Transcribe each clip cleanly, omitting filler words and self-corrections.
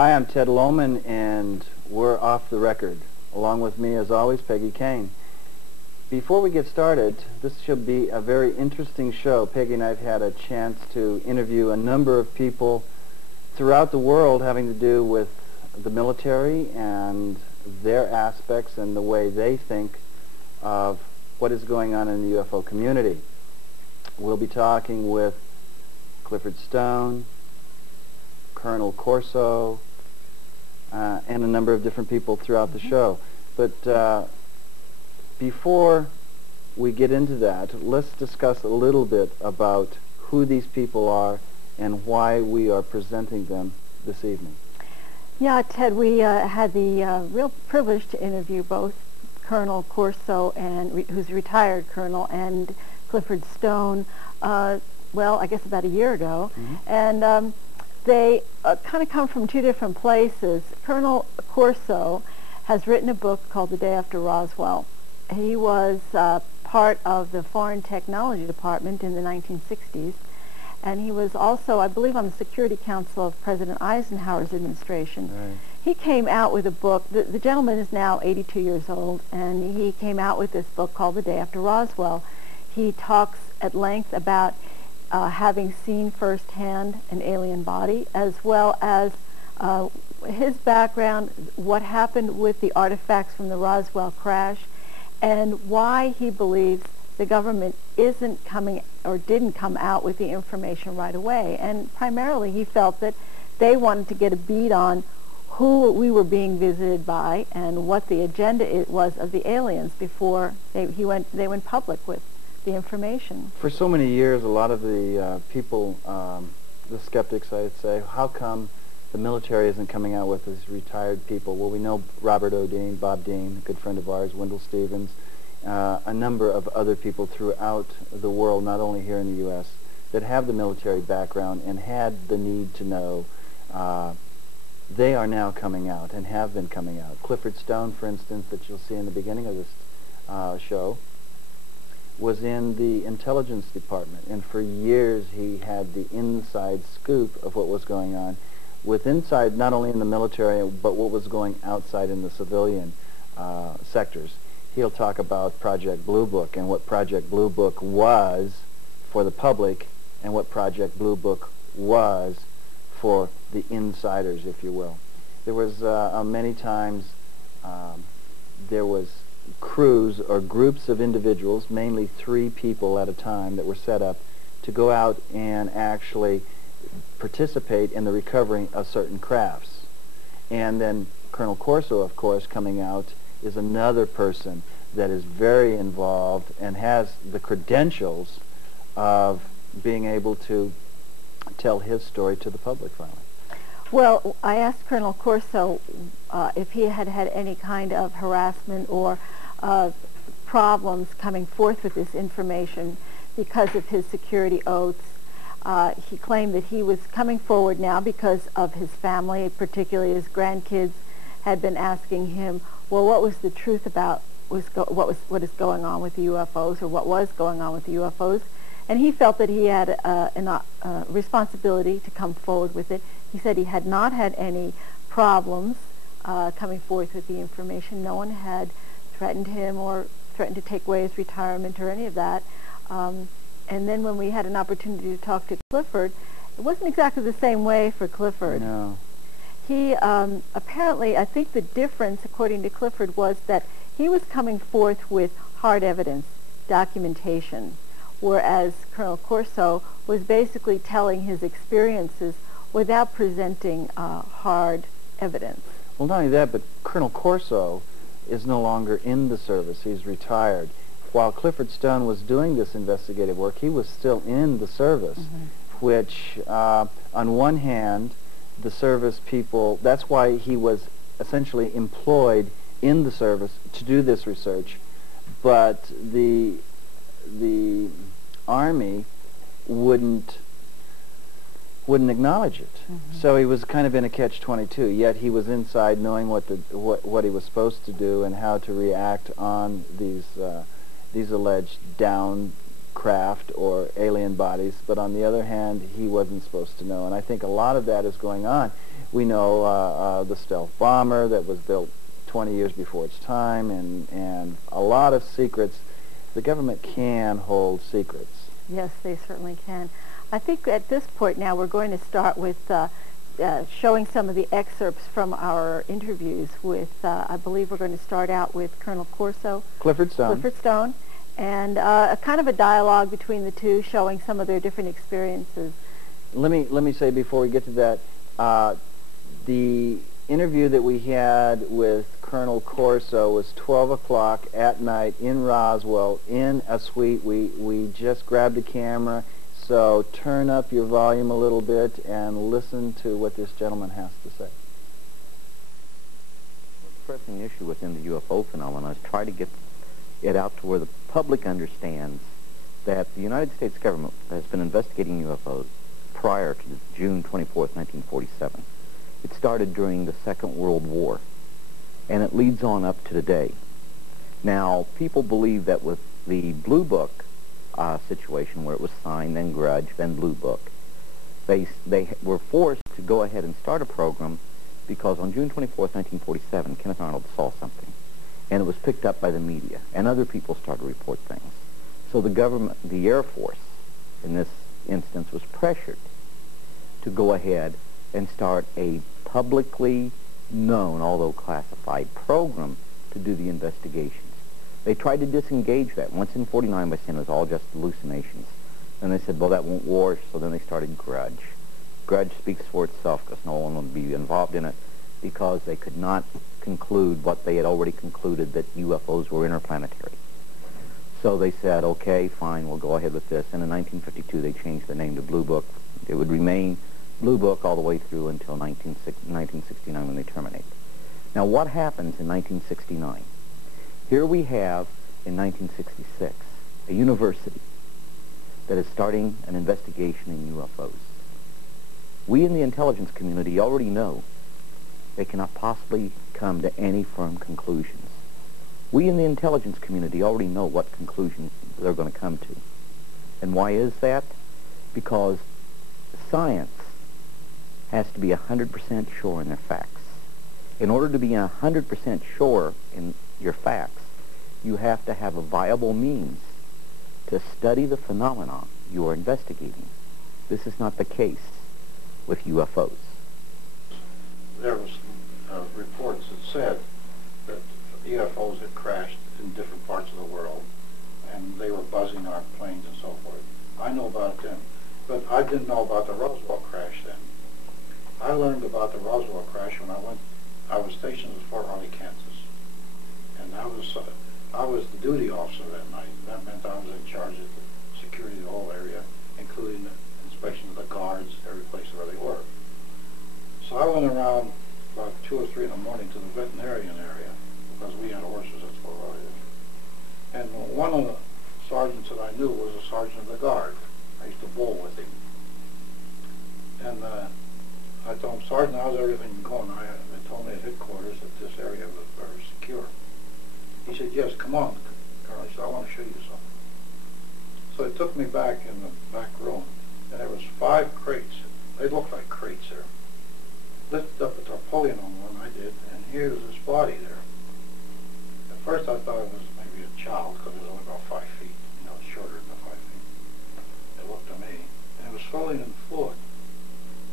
Hi, I'm Ted Lohman, and we're off the record. Along with me, as always, Peggy Kane. Before we get started, this should be a very interesting show. Peggy and I have had a chance to interview a number of people throughout the world having to do with the military and their aspects and the way they think of what is going on in the UFO community. We'll be talking with Clifford Stone, Colonel Corso, and a number of different people throughout the show. But before we get into that, let's discuss a little bit about who these people are and why we are presenting them this evening. Yeah, Ted, we had the real privilege to interview both Colonel Corso, who's a retired colonel, and Clifford Stone, well, I guess about a year ago. And they kind of come from two different places. Colonel Corso has written a book called The Day After Roswell. He was part of the Foreign Technology Department in the 1960s, and he was also, I believe, on the Security Council of President Eisenhower's administration. Right. He came out with a book. The gentleman is now 82 years old, and he came out with this book called The Day After Roswell. He talks at length about having seen firsthand an alien body, as well as his background, what happened with the artifacts from the Roswell crash, and why he believes the government isn't coming or didn't come out with the information right away. And primarily he felt that they wanted to get a beat on who we were being visited by and what the agenda was of the aliens before they went public with the information. For so many years, a lot of the people, the skeptics, I'd say, how come the military isn't coming out with these retired people? Well, we know Robert O'Dean, Bob Dean, a good friend of ours, Wendell Stevens, a number of other people throughout the world, not only here in the U.S., that have the military background and had the need to know. They are now coming out and have been coming out. Clifford Stone, for instance, that you'll see in the beginning of this show, was in the intelligence department, and for years he had the inside scoop of what was going on with inside, not only in the military, but what was going outside in the civilian sectors. He'll talk about Project Blue Book and what Project Blue Book was for the public and what Project Blue Book was for the insiders, if you will. There was many times there was crews or groups of individuals, mainly 3 people at a time, that were set up to go out and actually participate in the recovery of certain crafts. And then Colonel Corso, of course, coming out, is another person that is very involved and has the credentials of being able to tell his story to the public finally. Well, I asked Colonel Corso if he had had any kind of harassment or problems coming forth with this information because of his security oaths. He claimed that he was coming forward now because of his family, particularly his grandkids, had been asking him, well, what was the truth about what is going on with the UFOs, or what was going on with the UFOs? And he felt that he had a responsibility to come forward with it. He said he had not had any problems coming forth with the information. No one had threatened him or threatened to take away his retirement or any of that. And then when we had an opportunity to talk to Clifford, it wasn't exactly the same way for Clifford. No. He apparently, I think the difference, according to Clifford, was that he was coming forth with hard evidence, documentation, whereas Colonel Corso was basically telling his experiences without presenting hard evidence. Well, not only that, but Colonel Corso is no longer in the service. He's retired. While Clifford Stone was doing this investigative work, he was still in the service, which, on one hand, the service people, that's why he was essentially employed in the service to do this research, but the Army wouldn't acknowledge it. So he was kind of in a catch-22, yet he was inside knowing what he was supposed to do and how to react on these alleged down craft or alien bodies, but on the other hand, he wasn't supposed to know. And I think a lot of that is going on. We know the stealth bomber that was built 20 years before its time, and a lot of secrets. The government can hold secrets. Yes, they certainly can. I think at this point now we're going to start with showing some of the excerpts from our interviews with, I believe we're going to start out with Colonel Corso. Clifford Stone. And a kind of a dialogue between the two, showing some of their different experiences. Let me say before we get to that, the interview that we had with Colonel Corso was 12 o'clock at night in Roswell in a suite. We just grabbed a camera, so turn up your volume a little bit and listen to what this gentleman has to say. The pressing issue within the UFO phenomenon is try to get it out to where the public understands that the United States government has been investigating UFOs prior to June 24th, 1947. It started during the Second World War, and it leads on up to today. Now, people believe that with the Blue Book situation, where it was signed, then Grudge, then Blue Book, they were forced to go ahead and start a program because on June 24th, 1947, Kenneth Arnold saw something, and it was picked up by the media, and other people started to report things. So the government, the Air Force, in this instance, was pressured to go ahead and start a publicly known, although classified, program to do the investigations. They tried to disengage that once in 49 by saying it was all just hallucinations. And they said, well, that won't work, so then they started Grudge. Grudge speaks for itself because no one would be involved in it because they could not conclude what they had already concluded, that UFOs were interplanetary. So they said, okay, fine, we'll go ahead with this. And in 1952, they changed the name to Blue Book. It would remain Blue Book all the way through until 1969 when they terminate. Now, what happens in 1969? Here we have, in 1966, a university that is starting an investigation in UFOs. We in the intelligence community already know they cannot possibly come to any firm conclusions. We in the intelligence community already know what conclusions they're going to come to. And why is that? Because science has to be 100% sure in their facts. In order to be 100% sure in your facts, you have to have a viable means to study the phenomenon you are investigating. This is not the case with UFOs. There was reports that said that UFOs had crashed in different parts of the world, and they were buzzing our planes and so forth. I know about them, but I didn't know about the Roswell crash then. I learned about the Roswell crash when I was stationed at Fort Riley, Kansas, and I was the duty officer that night. That meant I was in charge of the security of the whole area, including the inspection of the guards, every place where they were. So I went around about 2 or 3 in the morning to the veterinarian area, because we had horses at Fort Riley. And one of the sergeants that I knew was a sergeant of the guard. I used to bowl with him. And I told him, Sergeant, how's everything going? They told me at headquarters that this area was very secure. He said, yes, come on, Colonel. He said, I want to show you something. So he took me back in the back room, and there was 5 crates. They looked like crates there. Lifted up a tarpaulin on one, I did, and here's this body there. At first I thought it was maybe a child, because it was only about 5 feet, shorter than the 5 feet. It looked to me. And it was floating in fluid.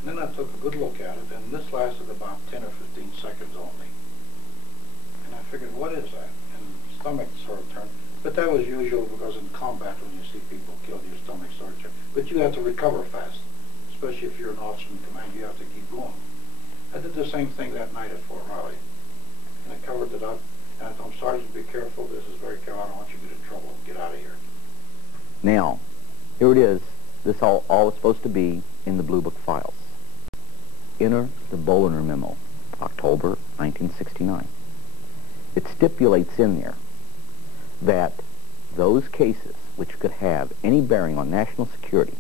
And then I took a good look at it, and this lasted about 10 or 15 seconds only. And I figured, what is that? And the stomach sort of turned. But that was usual, because in combat, when you see people killed, your stomach sort of turned. But you have to recover fast, especially if you're an officer in command. You have to keep going. I did the same thing that night at Fort Riley. And I covered it up. And I told him, Sergeant, be careful. This is very careful. I don't want you to get in trouble. Get out of here. Now, here it is. This all is supposed to be in the Blue Book files. Enter the Boliner Memo, October 1969. It stipulates in there that those cases which could have any bearing on national security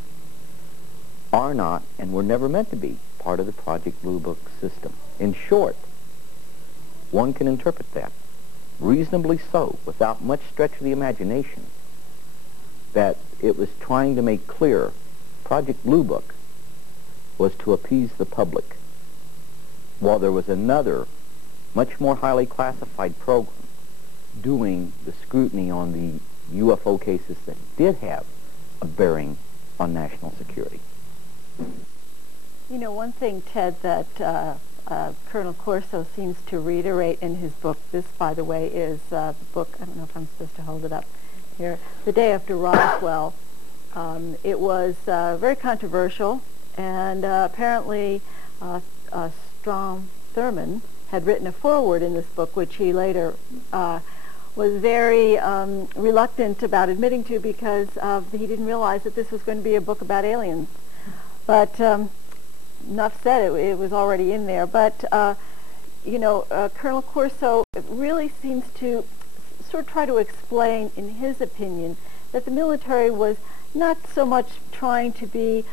are not, and were never meant to be, part of the Project Blue Book system. In short, one can interpret that, reasonably so, without much stretch of the imagination, that it was trying to make clear Project Blue Book was to appease the public. while there was another, much more highly classified program doing the scrutiny on the UFO cases that did have a bearing on national security. You know, one thing, Ted, that Colonel Corso seems to reiterate in his book, this, by the way, is the book, I don't know if I'm supposed to hold it up here, The Day After Roswell. It was very controversial, and apparently Strom Thurmond had written a foreword in this book, which he later was very reluctant about admitting to because he didn't realize that this was going to be a book about aliens. But enough said, it was already in there. But, you know, Colonel Corso really seems to sort of try to explain, in his opinion, that the military was not so much trying to be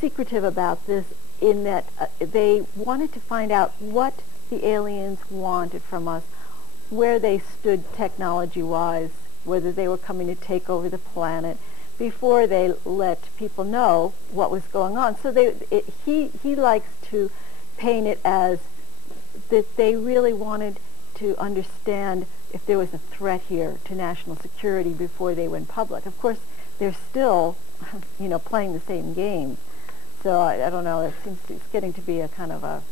secretive about this, in that they wanted to find out what the aliens wanted from us, where they stood technology-wise, whether they were coming to take over the planet, before they let people know what was going on. So he likes to paint it as that they really wanted to understand if there was a threat here to national security before they went public. Of course, they're still, you know, playing the same game. So I don't know. It seems it's getting to be a kind of a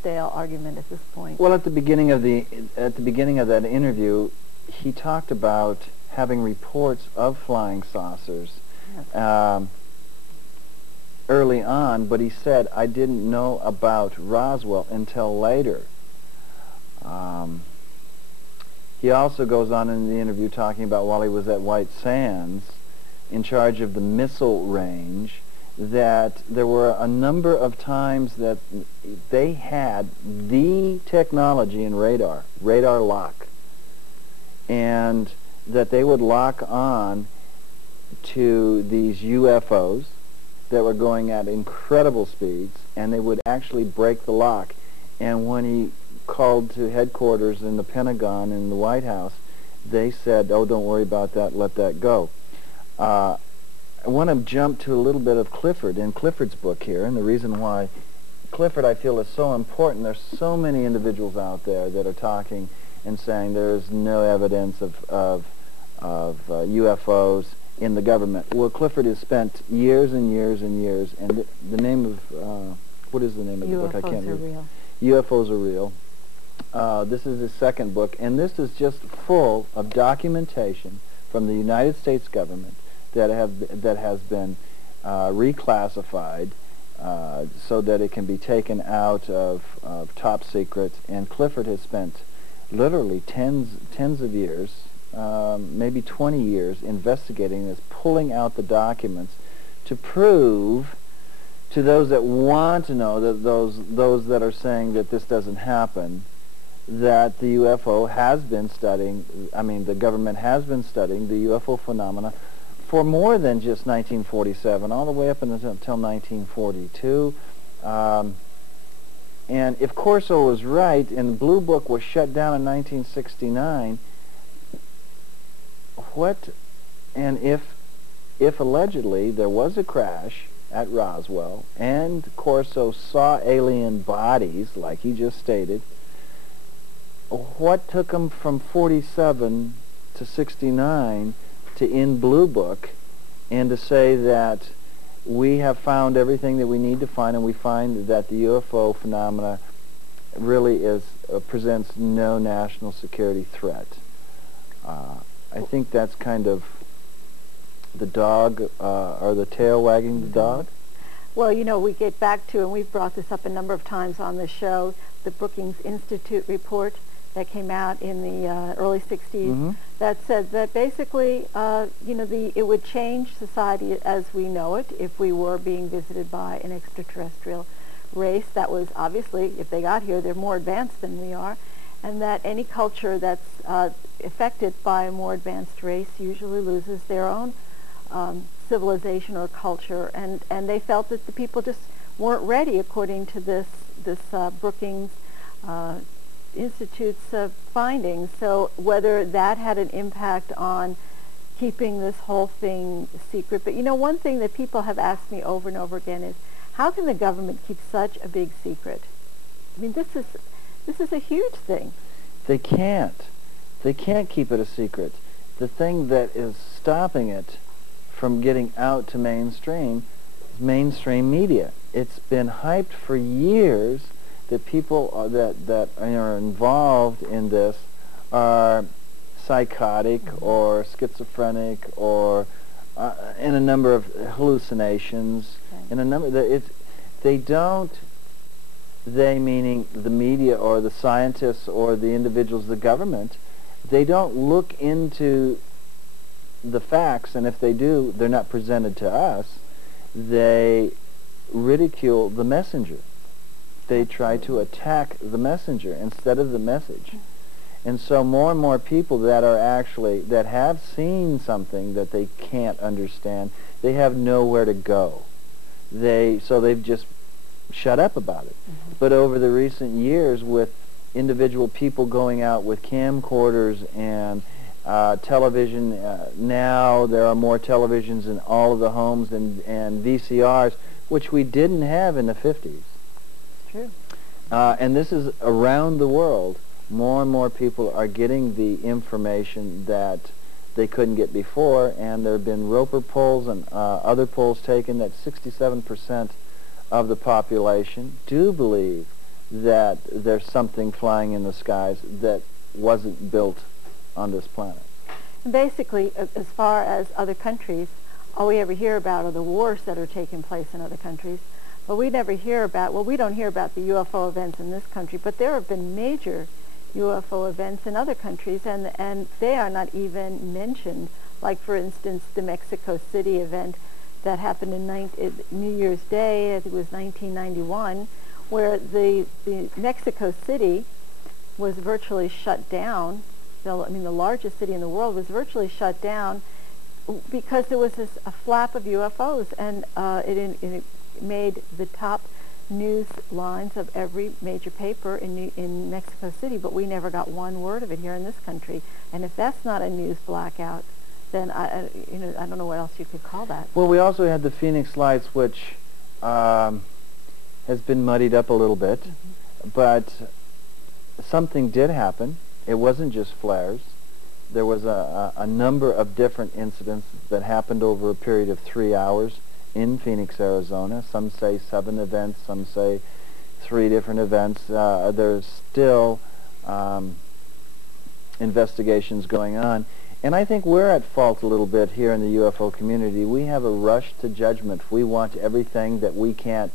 stale argument at this point. Well, at the beginning of that interview, he talked about having reports of flying saucers early on, but he said, I didn't know about Roswell until later. He also goes on in the interview talking about while he was at White Sands in charge of the missile range, that there were a number of times that they had the technology in radar lock, and that they would lock on to these UFOs that were going at incredible speeds, and they would actually break the lock. And when he called to headquarters in the Pentagon and the White House, they said, oh, don't worry about that, let that go. I want to jump to a little bit of Clifford, in Clifford's book here, and the reason why Clifford, I feel, is so important. There's so many individuals out there that are talking and saying there's no evidence of UFOs in the government. Well, Clifford has spent years and years and years, and the name of, what is the name of the book? I can't read. UFOs Are Real. This is his second book, and this is just full of documentation from the United States government that has been reclassified so that it can be taken out of top secret. And Clifford has spent literally tens of years, maybe 20 years, investigating this, pulling out the documents to prove to those that want to know, that those that are saying that this doesn't happen, that the UFO has been studying, the government has been studying the UFO phenomena for more than just 1947, all the way up until 1942. And if Corso was right, and Blue Book was shut down in 1969, if allegedly there was a crash at Roswell, and Corso saw alien bodies, like he just stated, what took him from 47 to 69 to end Blue Book and to say that we have found everything that we need to find, and we find that the UFO phenomena really presents no national security threat? I think that's kind of the dog, or the tail wagging the dog. Well, you know, we get back to, and we've brought this up a number of times on the show, the Brookings Institute report that came out in the early 60s that said that basically, it would change society as we know it if we were being visited by an extraterrestrial race. That was obviously, if they got here, they're more advanced than we are, and that any culture that's affected by a more advanced race usually loses their own civilization or culture, and they felt that the people just weren't ready, according to this Brookings Institute's findings. So whether that had an impact on keeping this whole thing secret. But you know, one thing that people have asked me over and over again is, how can the government keep such a big secret? I mean, this is a huge thing. They can't. They can't keep it a secret. The thing that is stopping it from getting out to mainstream is mainstream media. It's been hyped for years that people that are involved in this are psychotic or schizophrenic or in a number of hallucinations. In a number, they don't. They, meaning the media or the scientists or the individuals, the government, they don't look into the facts, and if they do, they're not presented to us. They ridicule the messenger. They try to attack the messenger instead of the message. And so more and more people that are actually, that have seen something that they can't understand, they have nowhere to go. So they've just shut up about it. But over the recent years, with individual people going out with camcorders and television, now there are more televisions in all of the homes and VCRs, which we didn't have in the 50s. It's true. And this is around the world. More and more people are getting the information that they couldn't get before, and there have been Roper polls and other polls taken that 67% of the population do believe that there's something flying in the skies that wasn't built on this planet. Basically, as far as other countries, all we ever hear about are the wars that are taking place in other countries. But we never hear about, well, we don't hear about the UFO events in this country, but there have been major UFO events in other countries, and they are not even mentioned. Like, for instance, the Mexico City event that happened in New Year's Day, I think it was 1991, where the Mexico City was virtually shut down. The largest city in the world was virtually shut down because there was a flap of UFOs, and it made the top news lines of every major paper in Mexico City, but we never got one word of it here in this country. And if that's not a news blackout, then I don't know what else you could call that. Well, we also had the Phoenix Lights, which has been muddied up a little bit, but something did happen. It wasn't just flares. There was a number of different incidents that happened over a period of 3 hours in Phoenix, Arizona. Some say 7 events, some say 3 different events. There's still investigations going on. And I think we're at fault a little bit here in the UFO community. We have a rush to judgment. We want everything that we can't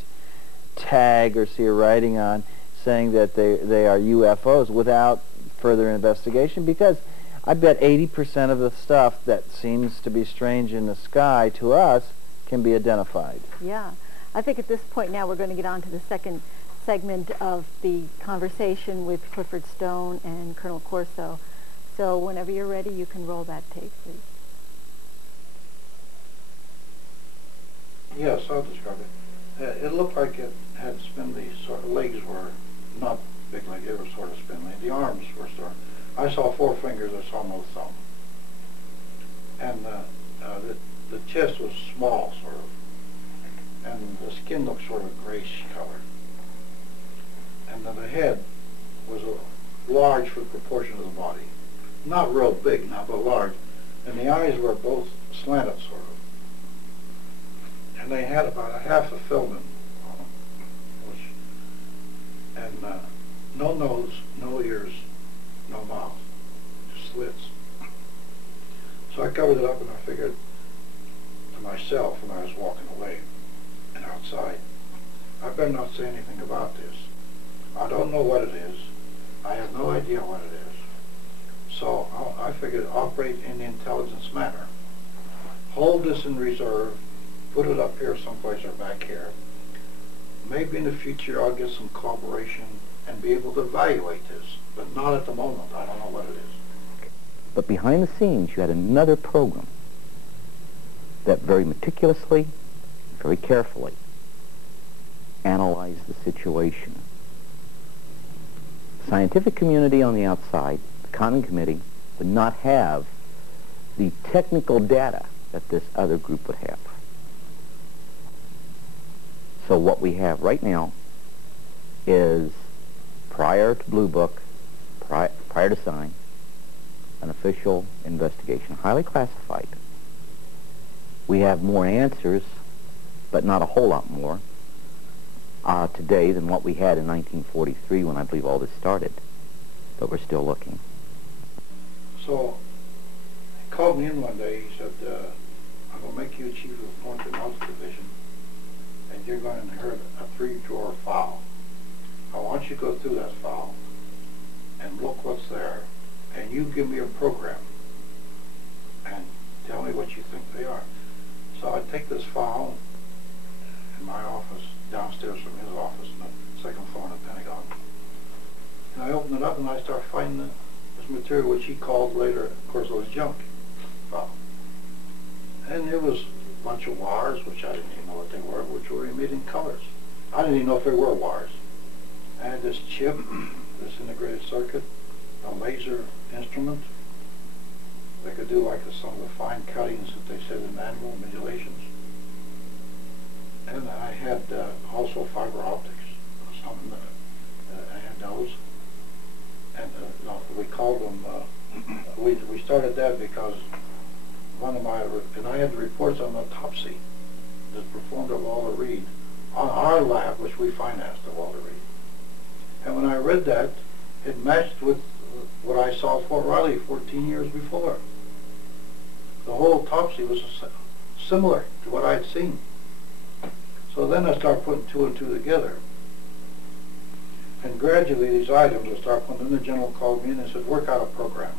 tag or see a writing on saying that they are UFOs without further investigation, because I bet 80% of the stuff that seems to be strange in the sky to us can be identified. Yeah. I think at this point now we're going to get on to the second segment of the conversation with Clifford Stone and Colonel Corso. So whenever you're ready, you can roll that tape, please. Yes, I'll describe it. It looked like it had spindly, sort of legs were not big legs, they were sort of spindly. The arms were sort of, I saw 4 fingers, I saw no thumb. And the chest was small, sort of, and the skin looked sort of grayish color. And then the head was large for the proportion of the body. Not real big now, but large. And the eyes were both slanted, sort of. And they had about a half a filament on them, and no nose, no ears, no mouth, just slits. So I covered it up, and I figured to myself when I was walking away and outside, I better not say anything about this. I don't know what it is. I have no idea what it is. So I figured operate in the intelligence manner. Hold this in reserve, put it up here someplace or back here. Maybe in the future I'll get some cooperation and be able to evaluate this, but not at the moment. I don't know what it is. But behind the scenes, you had another program that very meticulously, very carefully analyzed the situation. The scientific community on the outside, the Common Committee, would not have the technical data that this other group would have. So what we have right now is prior to Blue Book, prior to sign, an official investigation, highly classified. We have more answers, but not a whole lot more, today than what we had in 1943 when I believe all this started. But we're still looking. So he called me in one day. He said, I'm going to make you chief of Pointer Mountain Division, and you're going to inherit a 3-drawer file. I want you to go through that file and look what's there, and you give me a program and tell me what you think they are. So I take this file in my office, downstairs from his office on the second floor in the Pentagon, and I open it up and I start finding this material which he called later, of course, it was junk file. And it was a bunch of wires, which I didn't even know what they were, which were emitting colors. I didn't even know if they were wires. I had this chip, this integrated circuit, a laser instrument that could do like some of the fine cuttings that they said in animal mutilations. And I had also fiber optics. I had those. And no, we called them, we started that because one of my, and I had the reports on autopsy that performed at Walter Reed on our lab, which we financed at Walter Reed. And when I read that, it matched with what I saw at Fort Riley 14 years before. The whole autopsy was similar to what I had seen. So then I started putting 2 and 2 together. And gradually these items I started putting, then the general called me in and said, work out a program.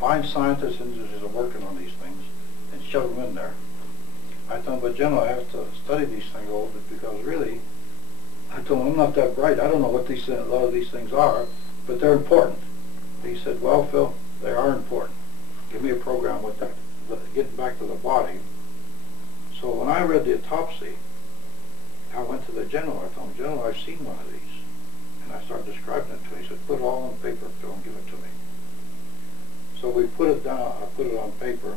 Find scientists and engineers that are working on these things and shove them in there. I told him, but General, I have to study these things a little bit because really, I told him, I'm not that bright. I don't know what a lot of these things are, but they're important. He said, well, Phil, they are important. Give me a program with that, getting back to the body. So when I read the autopsy, I went to the General. I told him, General, I've seen one of these. And I started describing it to him. He said, put it all on paper, Phil, and give it to me. So we put it down, I put it on paper,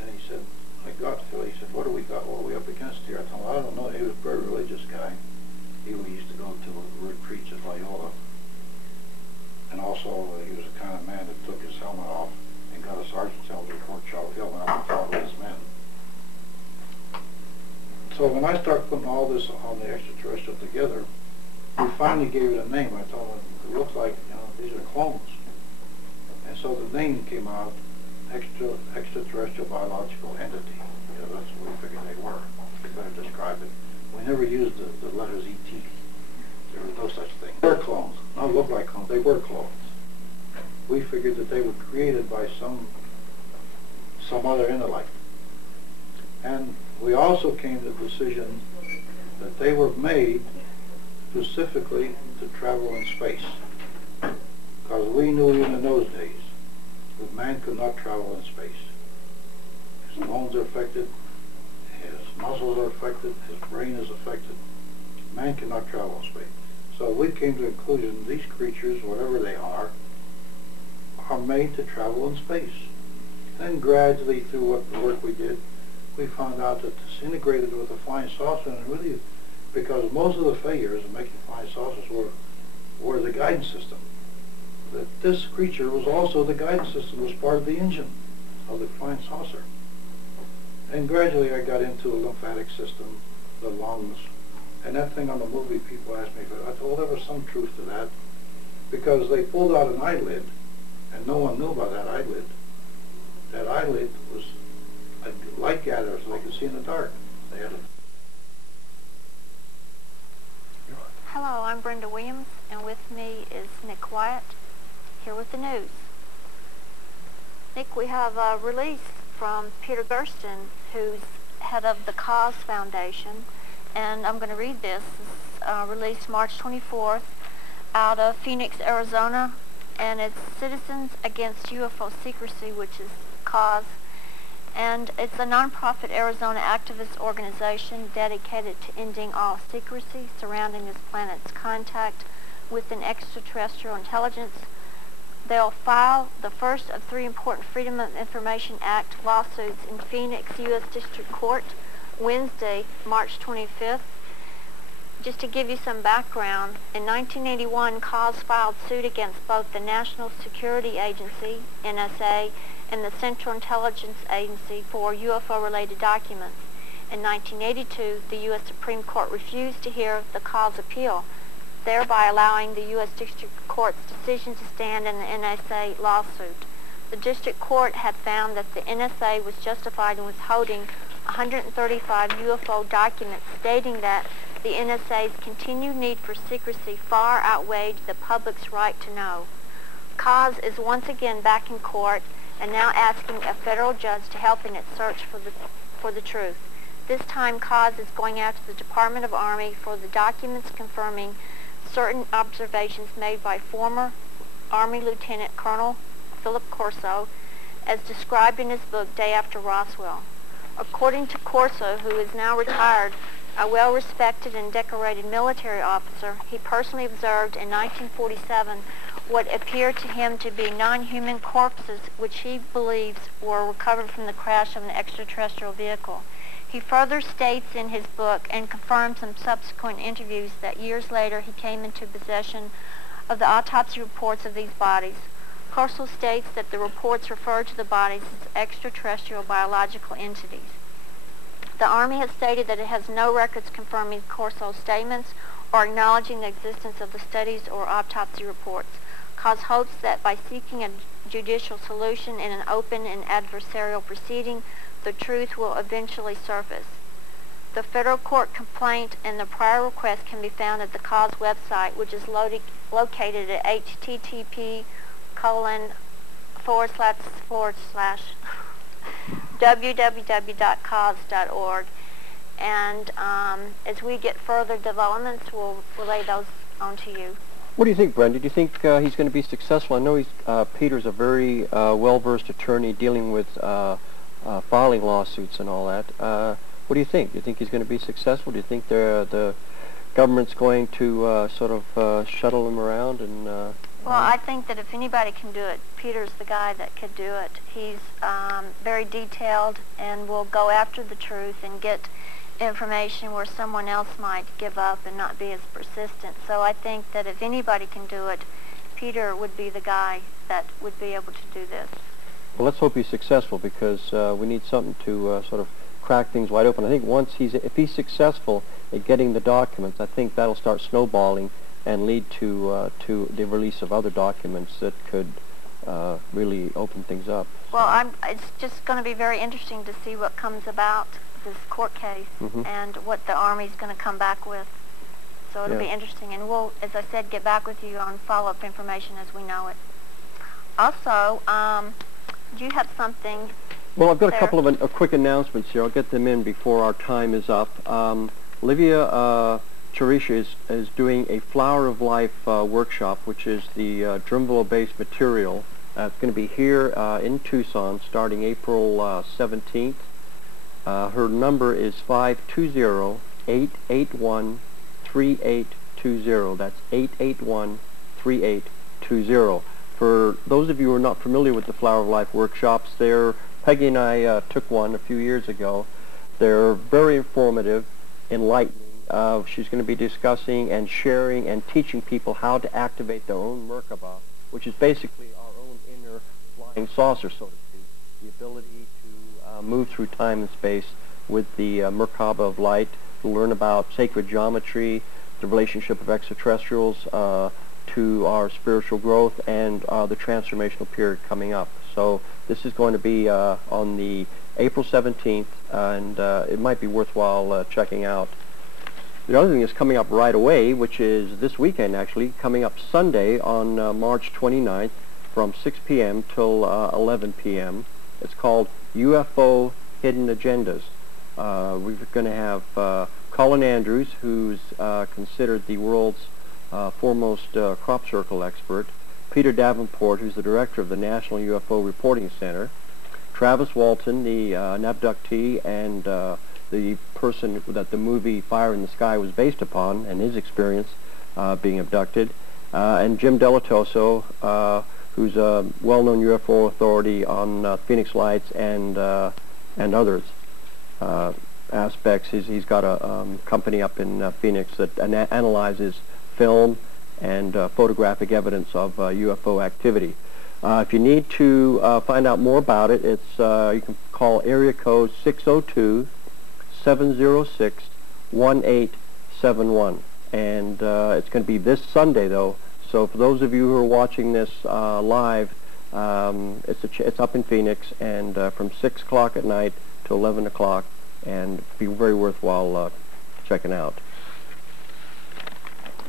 and he said, I got Phil, he said, what do we got, what are we up against here? I told him, I don't know, he was a very religious guy. He used to go to retreats at Loyola. And also, he was the kind of man that took his helmet off and got a sergeant's helmet before Charlie Hill went out and fought with his men. So when I started putting all this on the extraterrestrial together, we finally gave it a name. I told him, it looks like, these are clones. And so the name came out, extraterrestrial biological entity. That's what we figured they were. We better describe it. We never used the letters ET. There was no such thing. They were clones. Not look like clones. They were clones. We figured that they were created by some other intellect. And we also came to the decision that they were made specifically to travel in space. Because we knew even in those days that man could not travel in space. His bones are affected, his muscles are affected, his brain is affected. Man cannot travel in space. So we came to the conclusion these creatures, whatever they are made to travel in space. Then gradually through what the work we did, we found out that this integrated with the flying saucer, and really, because most of the failures in making flying saucers were the guidance system. That this creature was also the guidance system, was part of the engine of the flying saucer. And gradually I got into the lymphatic system, the lungs, and that thing on the movie, people asked me if I told there was some truth to that, because they pulled out an eyelid, and no one knew about that eyelid. That eyelid was a light gatherer, so they could see in the dark. They had a Hello, I'm Brenda Williams, and with me is Nick Wyatt, here with the news. Nick, we have a release from Peter Gersten, who's head of the Cause Foundation, and I'm going to read this. It's released March 24th out of Phoenix, Arizona, and it's Citizens Against UFO Secrecy, which is Cause. And it's a nonprofit Arizona activist organization dedicated to ending all secrecy surrounding this planet's contact with an extraterrestrial intelligence. They'll file the first of 3 important Freedom of Information Act lawsuits in Phoenix U.S. District Court Wednesday, March 25th. just to give you some background, in 1981, Cause filed suit against both the National Security Agency, NSA, and the Central Intelligence Agency for UFO-related documents. In 1982, the U.S. Supreme Court refused to hear the Cause appeal, thereby allowing the U.S. District Court's decision to stand in the NSA lawsuit. The District Court had found that the NSA was justified in withholding 135 UFO documents, stating that the NSA's continued need for secrecy far outweighed the public's right to know. Cause is once again back in court and now asking a federal judge to help in its search for the truth. This time, Cause is going after the Department of Army for the documents confirming certain observations made by former Army Lieutenant Colonel Philip Corso, as described in his book Day After Roswell. According to Corso, who is now retired, a well-respected and decorated military officer, he personally observed in 1947 what appeared to him to be non-human corpses which he believes were recovered from the crash of an extraterrestrial vehicle. He further states in his book and confirms in subsequent interviews that years later he came into possession of the autopsy reports of these bodies. Corso states that the reports refer to the bodies as extraterrestrial biological entities. The Army has stated that it has no records confirming Corso's statements or acknowledging the existence of the studies or autopsy reports. Cause hopes that by seeking a judicial solution in an open and adversarial proceeding, the truth will eventually surface. The federal court complaint and the prior request can be found at the Cause website, which is located at http://www.cause.org. And as we get further developments, we'll relay those on to you. What do you think, Brenda? Do you think he's going to be successful? I know Peter's a very well-versed attorney dealing with filing lawsuits and all that. What do you think? Do you think he's going to be successful? Do you think the government's going to sort of shuttle him around? And well, I think that if anybody can do it, Peter's the guy that could do it. He's very detailed and will go after the truth and get information where someone else might give up and not be as persistent. So I think that if anybody can do it, Peter would be the guy that would be able to do this. Well, let's hope he's successful, because we need something to sort of crack things wide open. I think if he's successful at getting the documents, I think that'll start snowballing and lead to the release of other documents that could really open things up. Well, it's just going to be very interesting to see what comes about this court case and what the Army's going to come back with. So it'll be interesting, and we'll, as I said, get back with you on follow-up information as we know it. Also, do you have something? Well, I've got a couple of quick announcements here. I'll get them in before our time is up. Olivia Charisha is doing a Flower of Life workshop, which is the Drimville-based material. It's going to be here in Tucson starting April 17th. Her number is 520-881-3820. That's 881-3820. For those of you who are not familiar with the Flower of Life workshops, Peggy and I took one a few years ago. They're very informative, enlightening. She's going to be discussing and sharing and teaching people how to activate their own Merkaba, which is basically our own inner flying saucer, so to speak. The ability to move through time and space with the Merkaba of light, to learn about sacred geometry, the relationship of extraterrestrials to our spiritual growth, and the transformational period coming up. So this is going to be on the April 17th, and it might be worthwhile checking out. The other thing is coming up right away, which is this weekend actually, coming up Sunday on March 29th from 6 p.m. till 11 p.m. It's called UFO Hidden Agendas. We're going to have Colin Andrews, who's considered the world's foremost crop circle expert, Peter Davenport, who's the director of the National UFO Reporting Center, Travis Walton, an abductee and the person that the movie Fire in the Sky was based upon, and his experience being abducted, and Jim Delatoso, who's a well-known UFO authority on Phoenix Lights and others. aspects. He's got a company up in Phoenix that analyzes film and photographic evidence of UFO activity. If you need to find out more about it, it's you can call area code 602-706-1871, and it's going to be this Sunday though. So for those of you who are watching this live, it's up in Phoenix, and from 6 o'clock at night to 11 o'clock, and be very worthwhile checking out.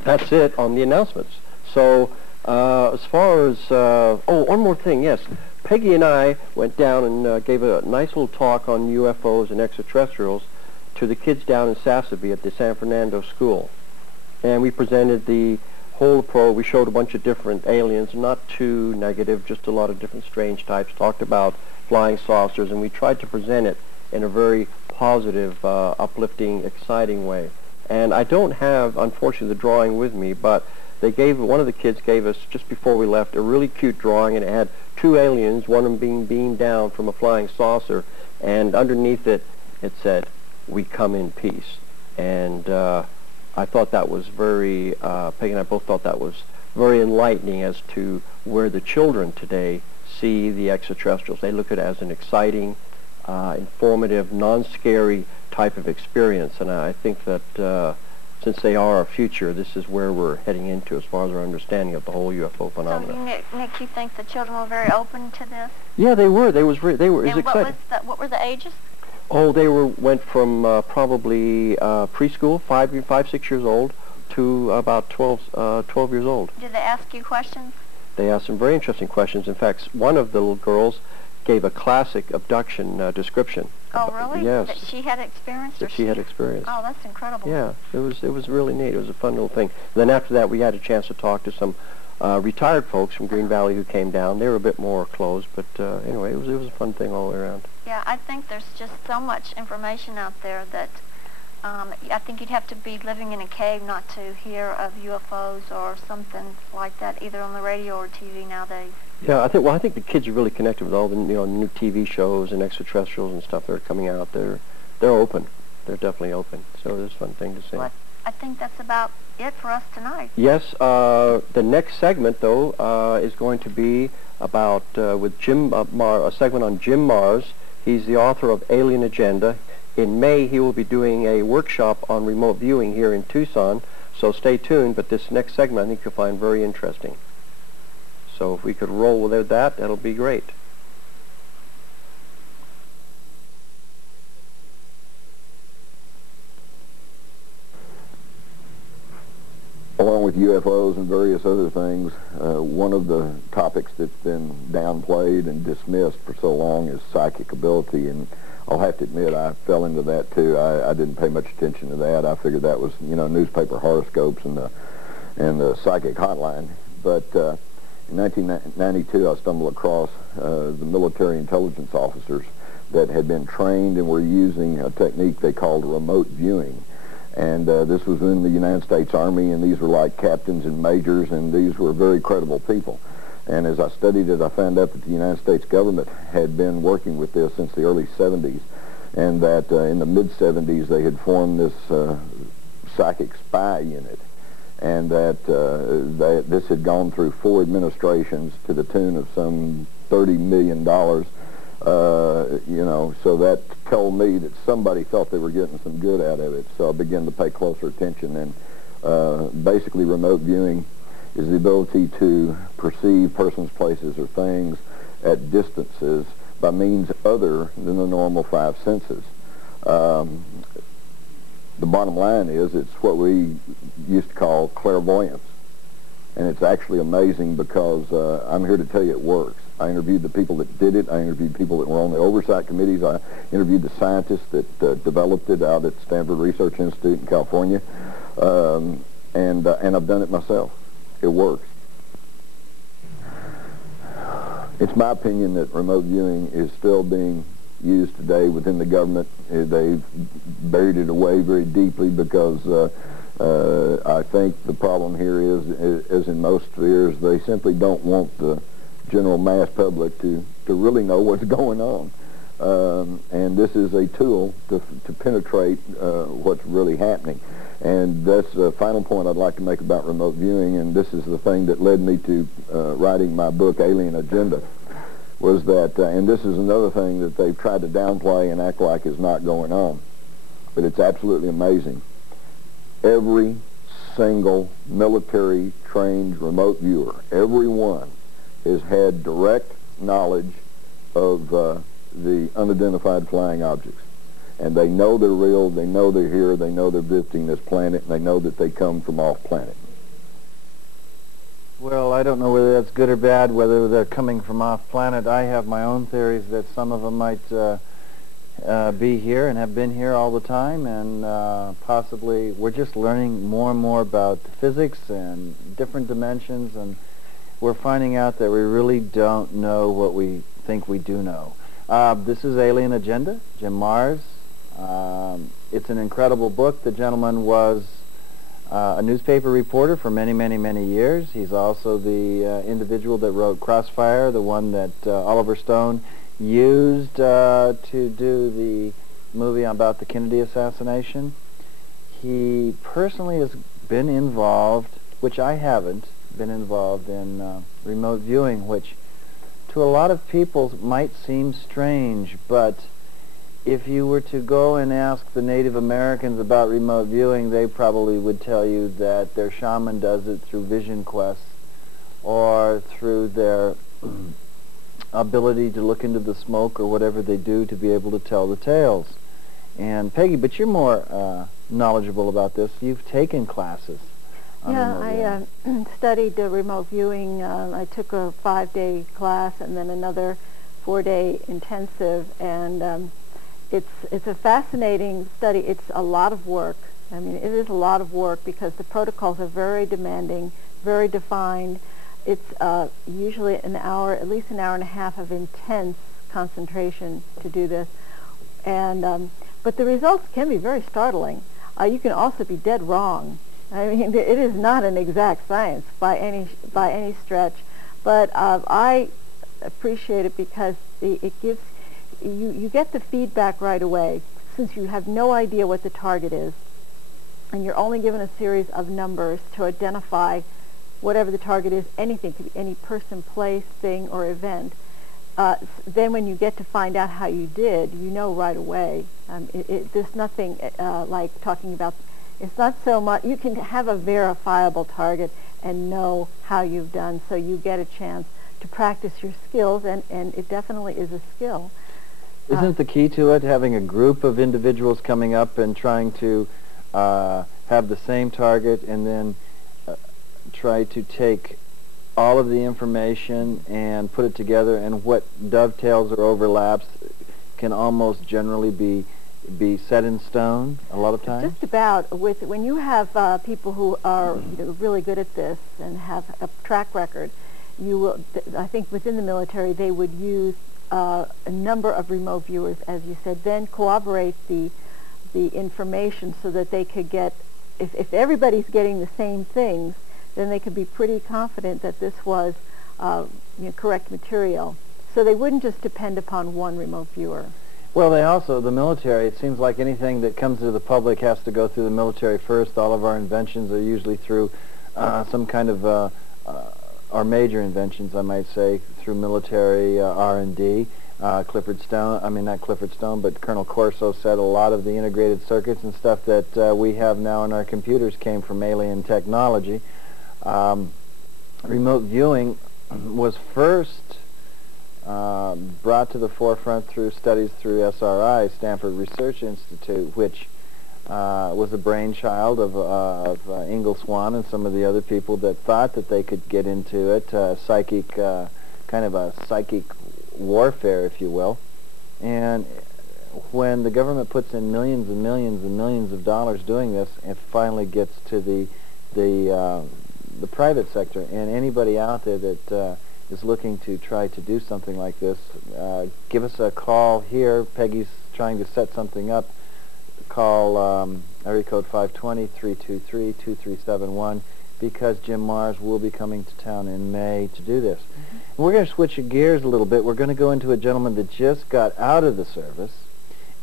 That's it on the announcements. So as far as, oh, one more thing, yes. Peggy and I went down and gave a nice little talk on UFOs and extraterrestrials to the kids down in Sassabee at the San Fernando School. And we presented the whole approach. We showed a bunch of different aliens, not too negative, just a lot of different strange types, talked about flying saucers, and we tried to present it in a very positive, uplifting, exciting way. And I don't have, unfortunately, the drawing with me, but one of the kids gave us, just before we left, a really cute drawing, and it had two aliens, one of them being beamed down from a flying saucer, and underneath it, it said, "We come in peace." And I thought that was very, Peggy and I both thought that was very enlightening as to where the children today see the extraterrestrials. They look at it as an exciting, informative, non-scary type of experience, and I think that since they are our future, this is where we're heading into as far as our understanding of the whole UFO phenomenon. So, Nick, you think the children were very open to this? Yeah, they were. They were And excited. what were the ages? Oh, they went from probably preschool, 6 years old, to about 12 years old. Did they ask you questions? They asked some very interesting questions. In fact, one of the little girls gave a classic abduction description. Oh, really? Yes. That she had experienced? That she had experienced. Oh, that's incredible. Yeah, it was really neat. It was a fun little thing. And then after that, we had a chance to talk to some retired folks from Green Valley who came down. They were a bit more closed, but anyway, it was a fun thing all the way around. Yeah, I think there's just so much information out there that I think you'd have to be living in a cave not to hear of UFOs or something like that, either on the radio or TV nowadays. Yeah, I think the kids are really connected with all the new TV shows and extraterrestrials and stuff that are coming out. They're open. They're definitely open. So it's a fun thing to see. Well, I think that's about it for us tonight. Yes. The next segment, though, is going to be about with Jim a segment on Jim Mars. He's the author of Alien Agenda. In May, he will be doing a workshop on remote viewing here in Tucson. So stay tuned. But this next segment, I think you'll find very interesting. So if we could roll with that, that'll be great. Along with UFOs and various other things, one of the topics that's been downplayed and dismissed for so long is psychic ability, and I'll have to admit I fell into that too. I didn't pay much attention to that. I figured that was, newspaper horoscopes and the psychic hotline. But in 1992, I stumbled across the military intelligence officers that had been trained and were using a technique they called remote viewing. And this was in the United States Army, and these were like captains and majors, and these were very credible people. And as I studied it, I found out that the United States government had been working with this since the early 70s, and that in the mid-70s they had formed this psychic spy unit, and that this had gone through 4 administrations to the tune of some $30 million. So that told me that somebody thought they were getting some good out of it. So I began to pay closer attention, and basically remote viewing is the ability to perceive persons, places, or things at distances by means other than the normal 5 senses. The bottom line is it's what we used to call clairvoyance. And it's actually amazing because I'm here to tell you it works. I interviewed the people that did it. I interviewed people that were on the oversight committees. I interviewed the scientists that developed it out at Stanford Research Institute in California. And I've done it myself. It works. It's my opinion that remote viewing is still being used today within the government. They've buried it away very deeply because I think the problem here is, as in most spheres, they simply don't want the general mass public to really know what's going on. and this is a tool to penetrate what's really happening. And that's the final point I'd like to make about remote viewing, and this is the thing that led me to writing my book, Alien Agenda, was that, and this is another thing that they've tried to downplay and act like is not going on, but it's absolutely amazing. Every single military-trained remote viewer, every one, has had direct knowledge of the unidentified flying objects. And they know they're real, they know they're here, they know they're visiting this planet, and they know that they come from off-planet. Well, I don't know whether that's good or bad, whether they're coming from off-planet. I have my own theories that some of them might be here and have been here all the time, and possibly we're just learning more and more about physics and different dimensions, and we're finding out that we really don't know what we think we do know. This is Alien Agenda, Jim Mars. It's an incredible book. The gentleman was a newspaper reporter for many, many, many years. He's also the individual that wrote Crossfire, the one that Oliver Stone used to do the movie about the Kennedy assassination. He personally has been involved, which I haven't, been involved in remote viewing, which to a lot of people might seem strange, but if you were to go and ask the Native Americans about remote viewing, they probably would tell you that their shaman does it through vision quests or through their ability to look into the smoke or whatever they do to be able to tell the tales. And Peggy, but you're more knowledgeable about this. You've taken classes. Yeah, I studied remote viewing. I took a 5-day class and then another 4-day intensive, and it's a fascinating study. It's a lot of work. I mean, it is a lot of work because the protocols are very demanding, very defined. It's usually an hour, at least an hour and a half of intense concentration to do this. And but the results can be very startling. You can also be dead wrong. I mean, it is not an exact science by any stretch, but I appreciate it because it gives you get the feedback right away, since you have no idea what the target is, and you're only given a series of numbers to identify whatever the target is. Anything, could be any person, place, thing, or event. Then when you get to find out how you did, you know right away. There's nothing like talking about. It's not so much. You can have a verifiable target and know how you've done, so you get a chance to practice your skills, and it definitely is a skill. Isn't the key to it having a group of individuals coming up and trying to have the same target, and then try to take all of the information and put it together, and what dovetails or overlaps can almost generally be set in stone a lot of times? Just about. When you have people who are really good at this and have a track record, you will. I think within the military they would use a number of remote viewers, as you said, then corroborate the information so that they could get. If everybody's getting the same things, then they could be pretty confident that this was correct material. So they wouldn't just depend upon one remote viewer. Well, the military, it seems like anything that comes to the public has to go through the military first. All of our inventions are usually through some kind of, our major inventions, I might say, through military R&D. Clifford Stone, I mean not Clifford Stone, but Colonel Corso said a lot of the integrated circuits and stuff that we have now in our computers came from alien technology. Remote viewing was first brought to the forefront through studies through SRI, Stanford Research Institute, which was a brainchild of Ingle Swann and some of the other people that thought that they could get into it, psychic, kind of a psychic warfare, if you will. And when the government puts in millions and millions and millions of dollars doing this, it finally gets to the private sector. And anybody out there that is looking to try to do something like this, give us a call here. Peggy's trying to set something up. Call area code 520-323-2371. because Jim Mars will be coming to town in May to do this. And we're going to switch gears a little bit. We're going to go into a gentleman that just got out of the service,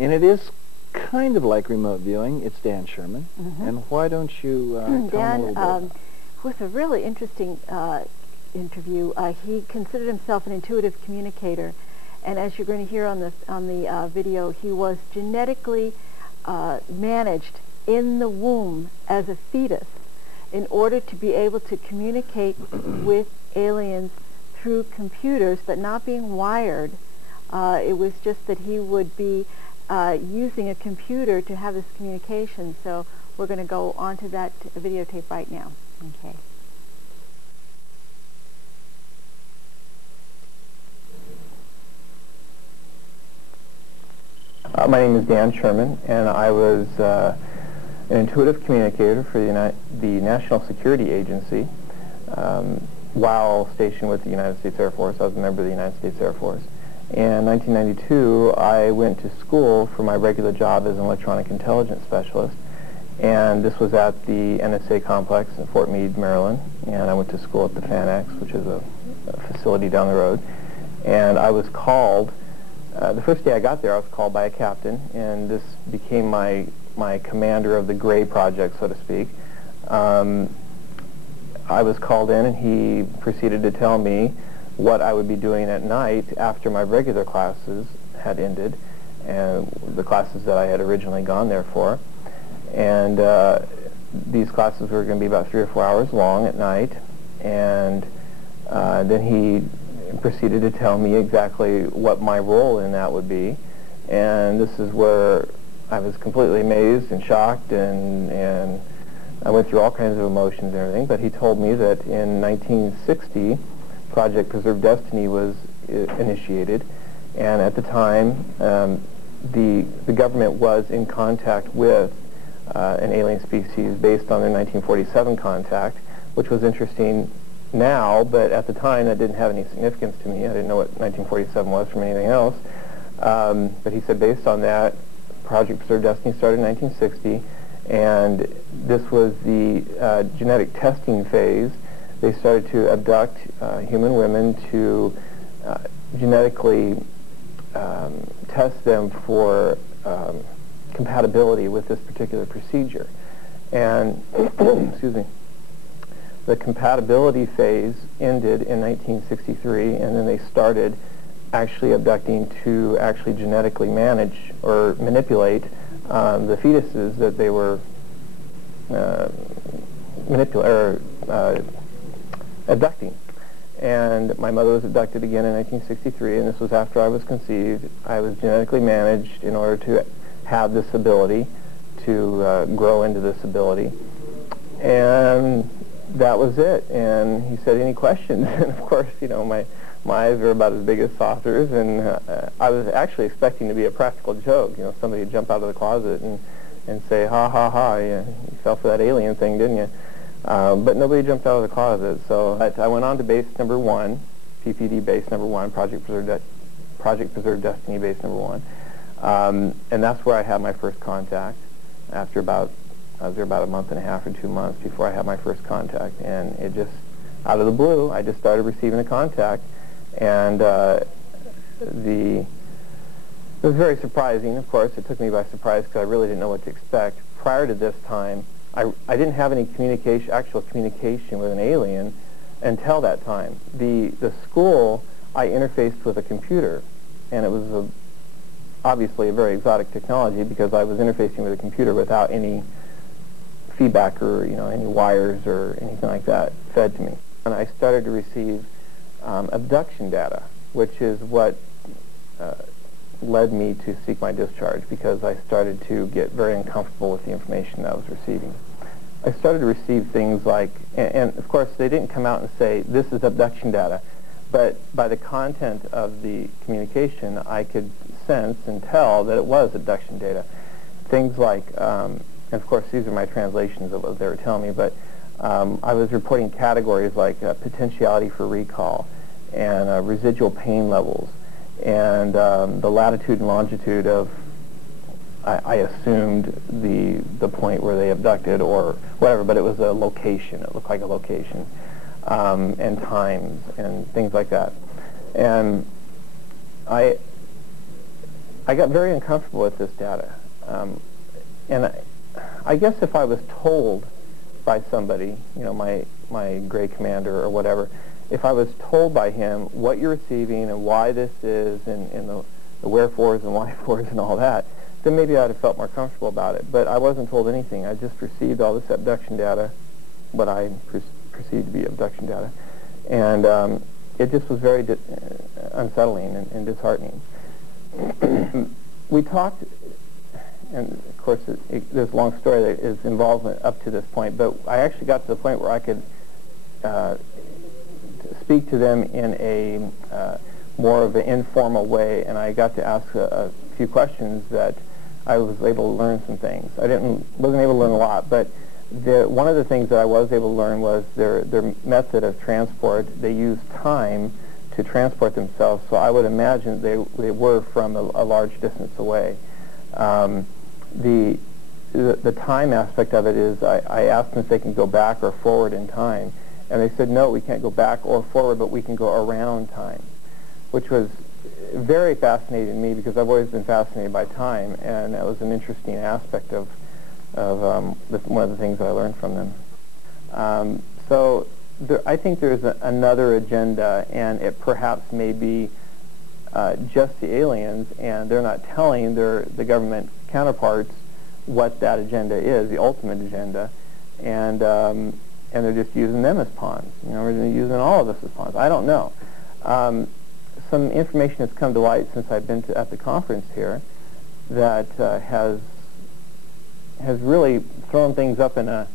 and it is kind of like remote viewing. It's Dan Sherman. And why don't you tell him a little bit? Was a really interesting interview. He considered himself an intuitive communicator, and as you're going to hear on the video, he was genetically managed in the womb as a fetus in order to be able to communicate with aliens through computers, but not being wired. It was just that he would be using a computer to have this communication. So we're going to go on to that videotape right now. Okay. My name is Dan Sherman, and I was an intuitive communicator for the National Security Agency while stationed with the United States Air Force. I was a member of the United States Air Force. In 1992, I went to school for my regular job as an electronic intelligence specialist, and this was at the NSA complex in Fort Meade, Maryland, and I went to school at the FanX, which is a facility down the road, and I was called. The first day I got there, I was called by a captain, and this became my commander of the Gray Project, so to speak. I was called in, and he proceeded to tell me what I would be doing at night after my regular classes had ended, and the classes that I had originally gone there for. And these classes were going to be about 3 or 4 hours long at night, and then he proceeded to tell me exactly what my role in that would be. And this is where I was completely amazed and shocked, and I went through all kinds of emotions and everything. But he told me that in 1960, Project Preserve Destiny was initiated, and at the time, the government was in contact with an alien species based on their 1947 contact, which was interesting now, but at the time that didn't have any significance to me. I didn't know what 1947 was from anything else. But he said based on that, Project Preserve Destiny started in 1960, and this was the genetic testing phase. They started to abduct human women to genetically test them for compatibility with this particular procedure. And, excuse me, the compatibility phase ended in 1963, and then they started actually abducting to actually genetically manage or manipulate the fetuses that they were abducting. And my mother was abducted again in 1963, and this was after I was conceived. I was genetically managed in order to have this ability, to grow into this ability. And that was it. And he said, any questions? And of course, you know, my eyes are about as big as saucers, and I was actually expecting to be a practical joke. You know, somebody would jump out of the closet and say, ha, ha, ha, you fell for that alien thing, didn't you? But nobody jumped out of the closet. So I went on to base number 1, PPD base number 1, Project Preserve Destiny base number 1. And that's where I had my first contact after I was there about a month and a half or 2 months before I had my first contact. And it just, out of the blue, I just started receiving a contact. And it was very surprising, of course. It took me by surprise because I really didn't know what to expect. Prior to this time, I didn't have any actual communication with an alien until that time. The school, I interfaced with a computer, and it was obviously a very exotic technology because I was interfacing with a computer without any feedback or any wires or anything like that fed to me. And I started to receive abduction data, which is what led me to seek my discharge, because I started to get very uncomfortable with the information that I was receiving. I started to receive things like, and of course they didn't come out and say, this is abduction data, but by the content of the communication I could sense and tell that it was abduction data. Things like, and of course these are my translations of what they were telling me, but I was reporting categories like potentiality for recall and residual pain levels, and the latitude and longitude of I assumed the point where they abducted or whatever, but it was a location. It looked like a location, and times and things like that. And I got very uncomfortable with this data. And I guess if I was told by somebody, you know, my grade commander or whatever, if I was told by him what you're receiving and why this is and the wherefores and whyfores and all that, then maybe I'd have felt more comfortable about it. But I wasn't told anything. I just received all this abduction data, what I perceived to be abduction data. And it just was very unsettling and disheartening. We talked, and of course there's a long story that is involved up to this point, but I actually got to the point where I could speak to them in a more of an informal way, and I got to ask a few questions that I was able to learn some things. I wasn't able to learn a lot, but one of the things that I was able to learn was their method of transport. They used time to transport themselves, so I would imagine they were from a large distance away. The time aspect of it is I asked them if they can go back or forward in time, and they said, no, we can't go back or forward, but we can go around time, which was very fascinating to me because I've always been fascinated by time, and that was an interesting aspect of one of the things that I learned from them. So I think there's another agenda, and it perhaps may be just the aliens, and they're not telling the government counterparts what that agenda is, the ultimate agenda, and they're just using them as pawns. You know, they're using all of us as pawns. I don't know. Some information has come to light since I've been at the conference here that has really thrown things up in a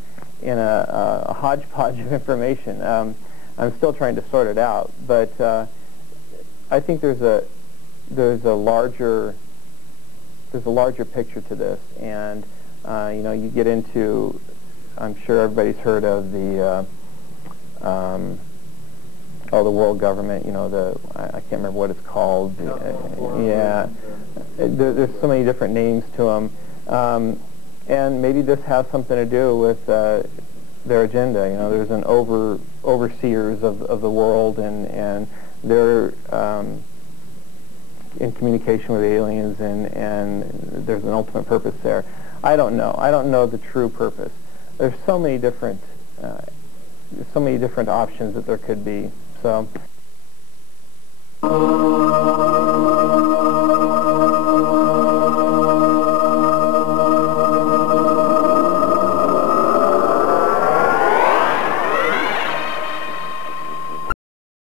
hodgepodge of information. I'm still trying to sort it out, but I think there's a larger picture to this, and you know, you get into, I'm sure everybody's heard of the world government. You know, I can't remember what it's called. Yeah, there's so many different names to them, and maybe this has something to do with their agenda. You know, there's an overseers of the world, and they're in communication with aliens, and there's an ultimate purpose there. I don't know. I don't know the true purpose. There's so many different options that there could be. So